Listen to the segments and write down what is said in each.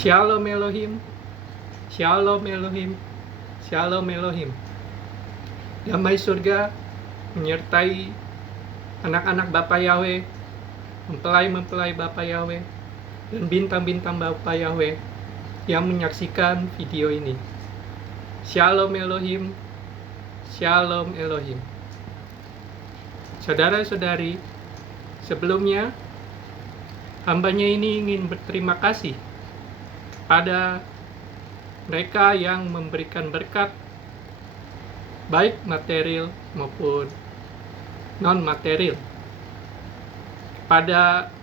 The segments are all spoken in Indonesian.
Shalom Elohim, Shalom Elohim, Shalom Elohim. Damai surga menyertai anak-anak Bapa Yahweh, mempelai-mempelai Bapa Yahweh, dan bintang-bintang Bapa Yahweh yang menyaksikan video ini. Shalom Elohim, Shalom Elohim. Saudara-saudari, sebelumnya hambanya ini ingin berterima kasih pada mereka yang memberikan berkat baik material maupun non-material pada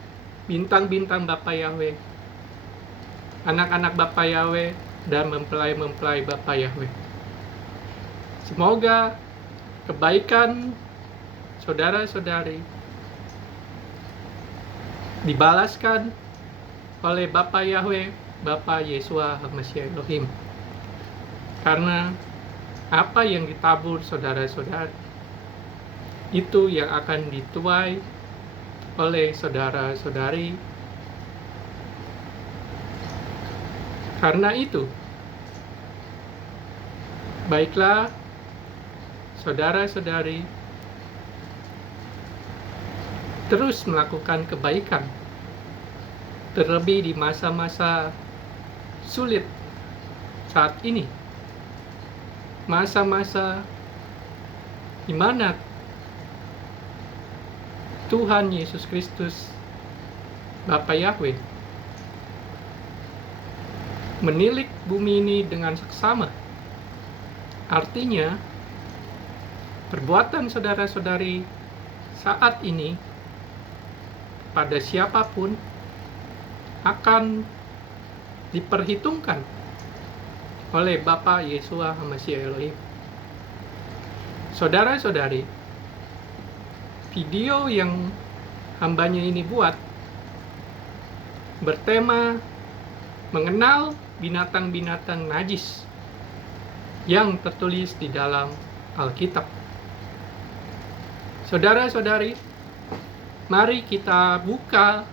bintang-bintang Bapa Yahweh, anak-anak Bapa Yahweh, dan mempelai-mempelai Bapa Yahweh. Semoga kebaikan saudara-saudari dibalaskan oleh Bapa Yahweh, Bapa Yeshua HaMashiach Elohim. Karena apa yang ditabur saudara-saudari itu yang akan dituai oleh saudara-saudari. Karena itu, baiklah saudara-saudari terus melakukan kebaikan, terlebih di masa-masa sulit saat ini, masa-masa di mana Tuhan Yesus Kristus, Bapa Yahweh, menilik bumi ini dengan seksama. Artinya, perbuatan saudara-saudari saat ini pada siapapun akan diperhitungkan oleh Bapa Yeshua HaMashiach Elohim. Saudara-saudari, video yang hambanya ini buat bertema mengenal binatang-binatang najis yang tertulis di dalam Alkitab. Saudara-saudari, mari kita buka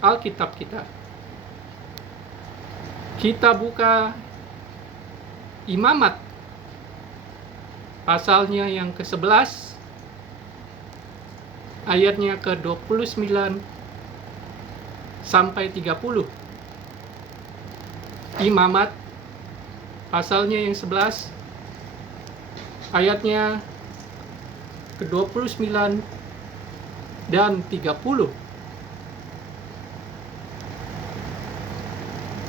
Alkitab kita. Kita buka Imamat, pasalnya yang ke-11, ayatnya ke-29 sampai 30. Imamat, pasalnya yang 11, ayatnya ke-29 dan 30.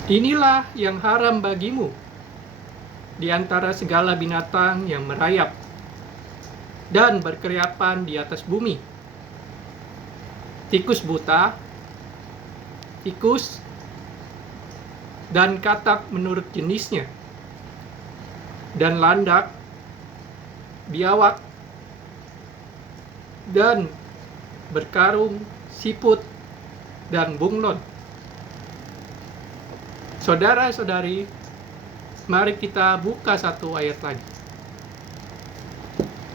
Inilah yang haram bagimu di antara segala binatang yang merayap dan berkeriapan di atas bumi: tikus buta, tikus, dan katak menurut jenisnya, dan landak, biawak, dan berkarung, siput, dan bunglon. Saudara-saudari, mari kita buka satu ayat lagi.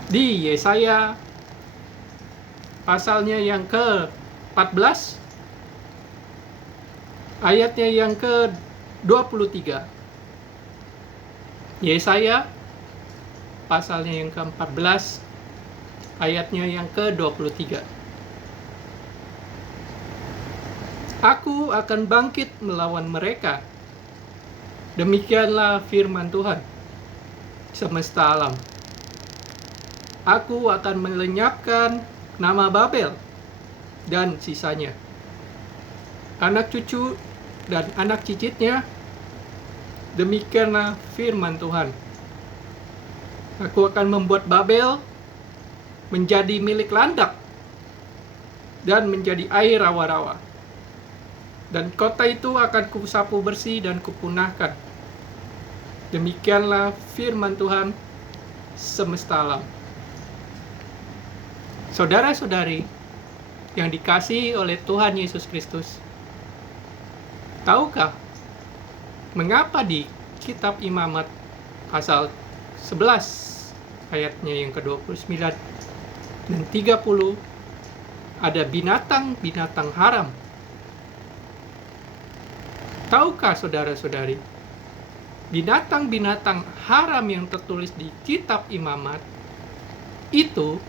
Di Yesaya, pasalnya yang ke-14, ayatnya yang ke-23. Yesaya, pasalnya yang ke-14, ayatnya yang ke-23. Aku akan bangkit melawan mereka. Demikianlah firman Tuhan semesta alam. Aku akan melenyapkan nama Babel dan sisanya, anak cucu dan anak cicitnya. Demikianlah firman Tuhan. Aku akan membuat Babel menjadi milik landak dan menjadi air rawa-rawa, dan kota itu akan kusapu bersih dan kupunahkan. Demikianlah firman Tuhan semesta alam. Saudara-saudari yang dikasihi oleh Tuhan Yesus Kristus, tahukah mengapa di kitab Imamat pasal 11 ayatnya yang ke-29 dan 30 ada binatang-binatang haram Tahukah saudara-saudari, binatang-binatang haram yang tertulis di kitab Imamat itu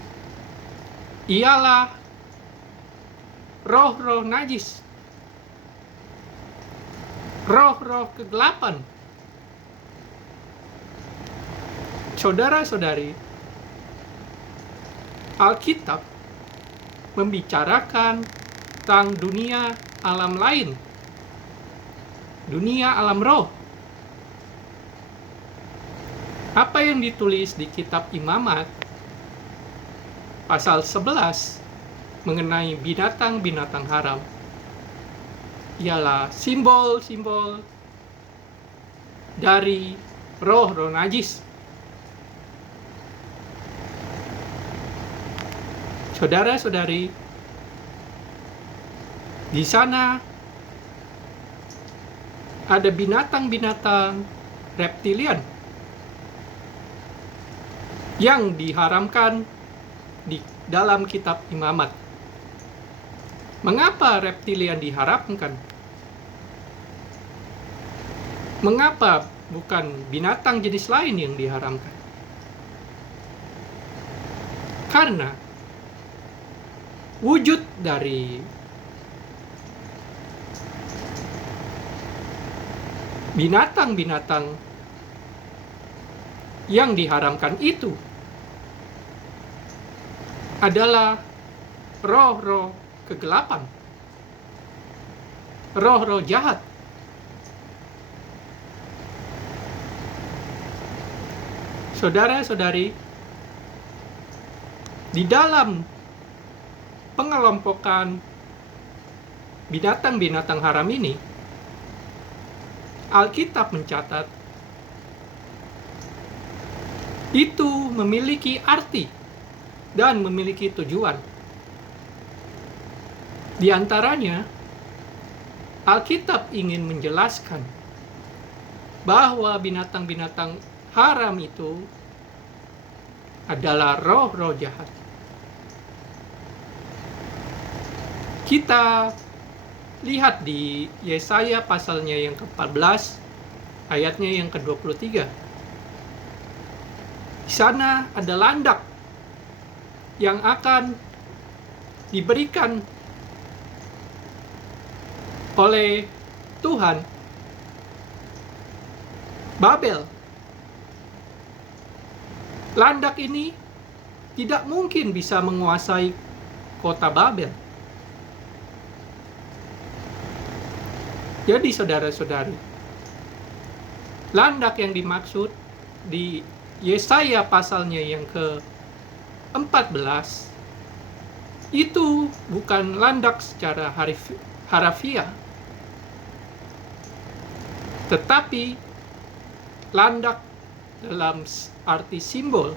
ialah roh-roh najis, roh-roh kegelapan. Saudara-saudari, Alkitab membicarakan tentang dunia alam lain, dunia alam roh. Apa yang ditulis di kitab Imamat pasal 11 mengenai binatang-binatang haram ialah simbol-simbol dari roh-roh najis. Saudara-saudari, di sana ada binatang-binatang reptilian yang diharamkan di dalam kitab Imamat. Mengapa reptilian diharamkan? Mengapa bukan binatang jenis lain yang diharamkan? Karena wujud dari binatang-binatang yang diharamkan itu adalah roh-roh kegelapan, roh-roh jahat. Saudara-saudari, di dalam pengelompokan binatang-binatang haram ini, Alkitab mencatat itu memiliki arti dan memiliki tujuan. Di antaranya, Alkitab ingin menjelaskan bahwa binatang-binatang haram itu adalah roh-roh jahat. Kita lihat di Yesaya pasalnya yang ke-14, ayatnya yang ke-23. Di sana ada landak yang akan diberikan oleh Tuhan, Babel. Landak ini tidak mungkin bisa menguasai kota Babel. Jadi saudara-saudari, landak yang dimaksud di Yesaya pasalnya yang ke-14 itu bukan landak secara harafiah, tetapi landak dalam arti simbol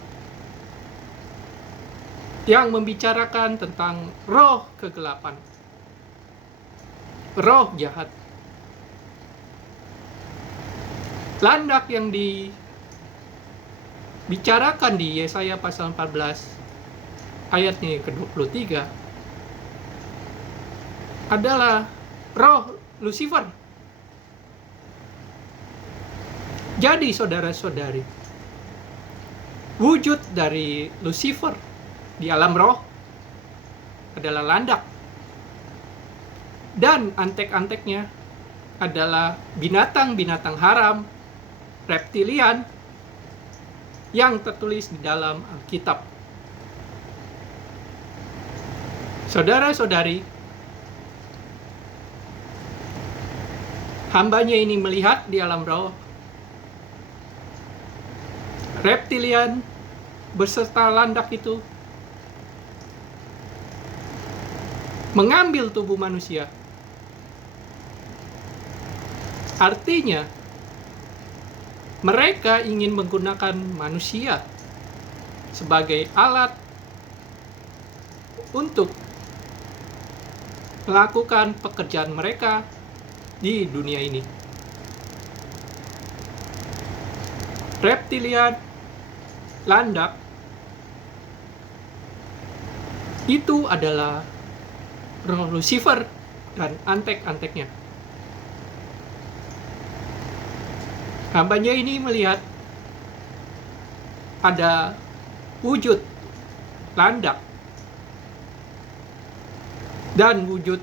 yang membicarakan tentang roh kegelapan, roh jahat. Landak yang dibicarakan di Yesaya pasal 14 ayatnya ke-23 adalah roh Lucifer. Jadi saudara-saudari, wujud dari Lucifer di alam roh adalah landak, dan antek-anteknya adalah binatang-binatang haram, reptilian, yang tertulis di dalam Alkitab. Saudara-saudari, hambanya ini melihat di alam roh reptilian beserta landak itu mengambil tubuh manusia. Artinya, mereka ingin menggunakan manusia sebagai alat untuk melakukan pekerjaan mereka di dunia ini. Reptilian, landak, itu adalah roh Lucifer dan antek-anteknya. Hambanya ini melihat ada wujud landak dan wujud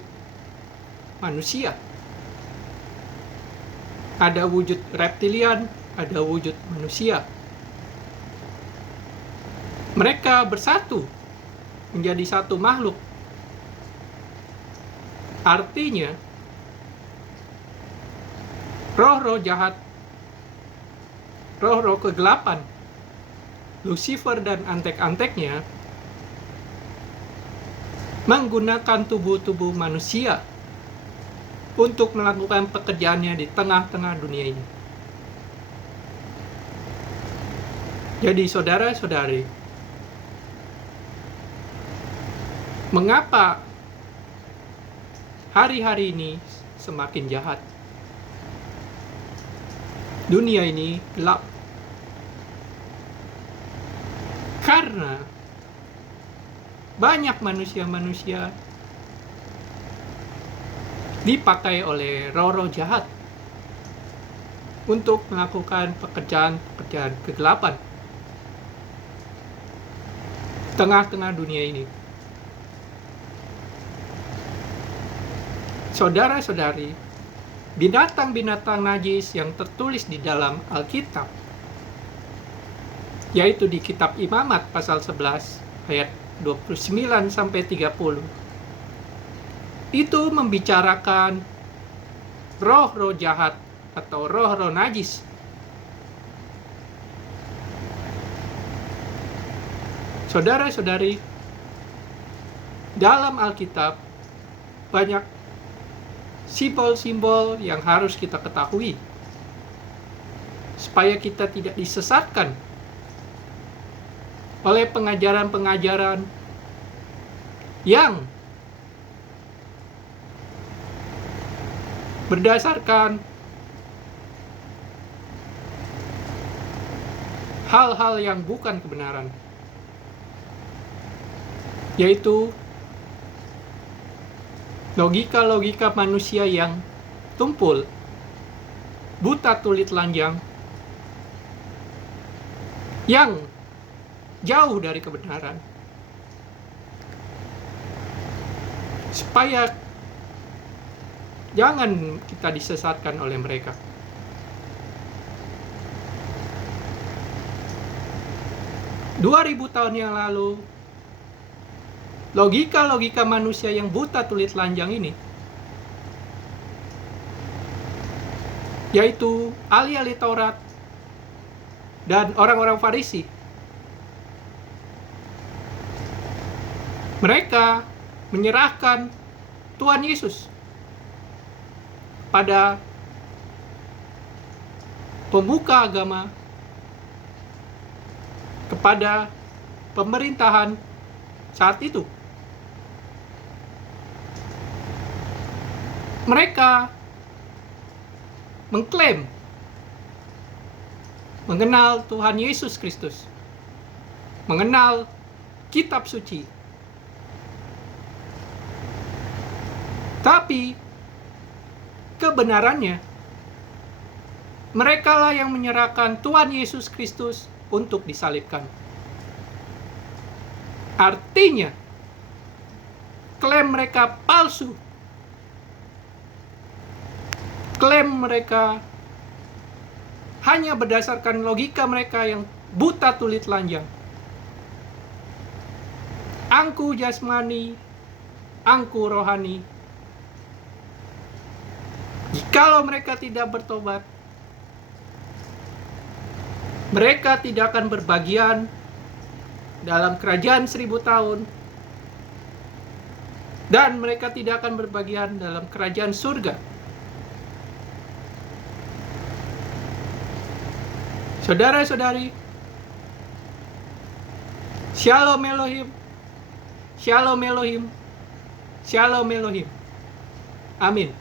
manusia. Ada wujud reptilian, ada wujud manusia. Mereka bersatu menjadi satu makhluk. Artinya, roh-roh jahat, roh-roh kegelapan, Lucifer dan antek-anteknya menggunakan tubuh-tubuh manusia untuk melakukan pekerjaannya di tengah-tengah dunia ini. Jadi saudara-saudari, mengapa hari-hari ini semakin jahat? Dunia ini gelap. Karena banyak manusia-manusia dipakai oleh roh-roh jahat untuk melakukan pekerjaan-pekerjaan kegelapan tengah-tengah dunia ini. Saudara-saudari, binatang-binatang najis yang tertulis di dalam Alkitab, yaitu di kitab Imamat pasal 11 ayat 29 sampai 30, itu membicarakan roh-roh jahat atau roh-roh najis. Saudara-saudari, dalam Alkitab banyak simbol-simbol yang harus kita ketahui supaya kita tidak disesatkan oleh pengajaran-pengajaran yang berdasarkan hal-hal yang bukan kebenaran, yaitu logika-logika manusia yang tumpul, buta tulis telanjang, yang jauh dari kebenaran, supaya jangan kita disesatkan oleh mereka. Dua ribu tahun yang lalu, logika-logika manusia yang buta tulis telanjang ini, yaitu ahli-ahli Taurat dan orang-orang Farisi, mereka menyerahkan Tuhan Yesus pada pemuka agama, kepada pemerintahan saat itu. Mereka mengklaim mengenal Tuhan Yesus Kristus, mengenal kitab suci. Tapi kebenarannya, merekalah yang menyerahkan Tuhan Yesus Kristus untuk disalibkan. Artinya, klaim mereka palsu. Klaim mereka hanya berdasarkan logika mereka yang buta tulis telanjang. Angku jasmani, angku rohani. Jikalau mereka tidak bertobat, mereka tidak akan berbagian dalam kerajaan 1000 tahun, dan mereka tidak akan berbagian dalam kerajaan surga. Saudara-saudari, Shalom Elohim, Shalom Elohim, Shalom Elohim. Amin.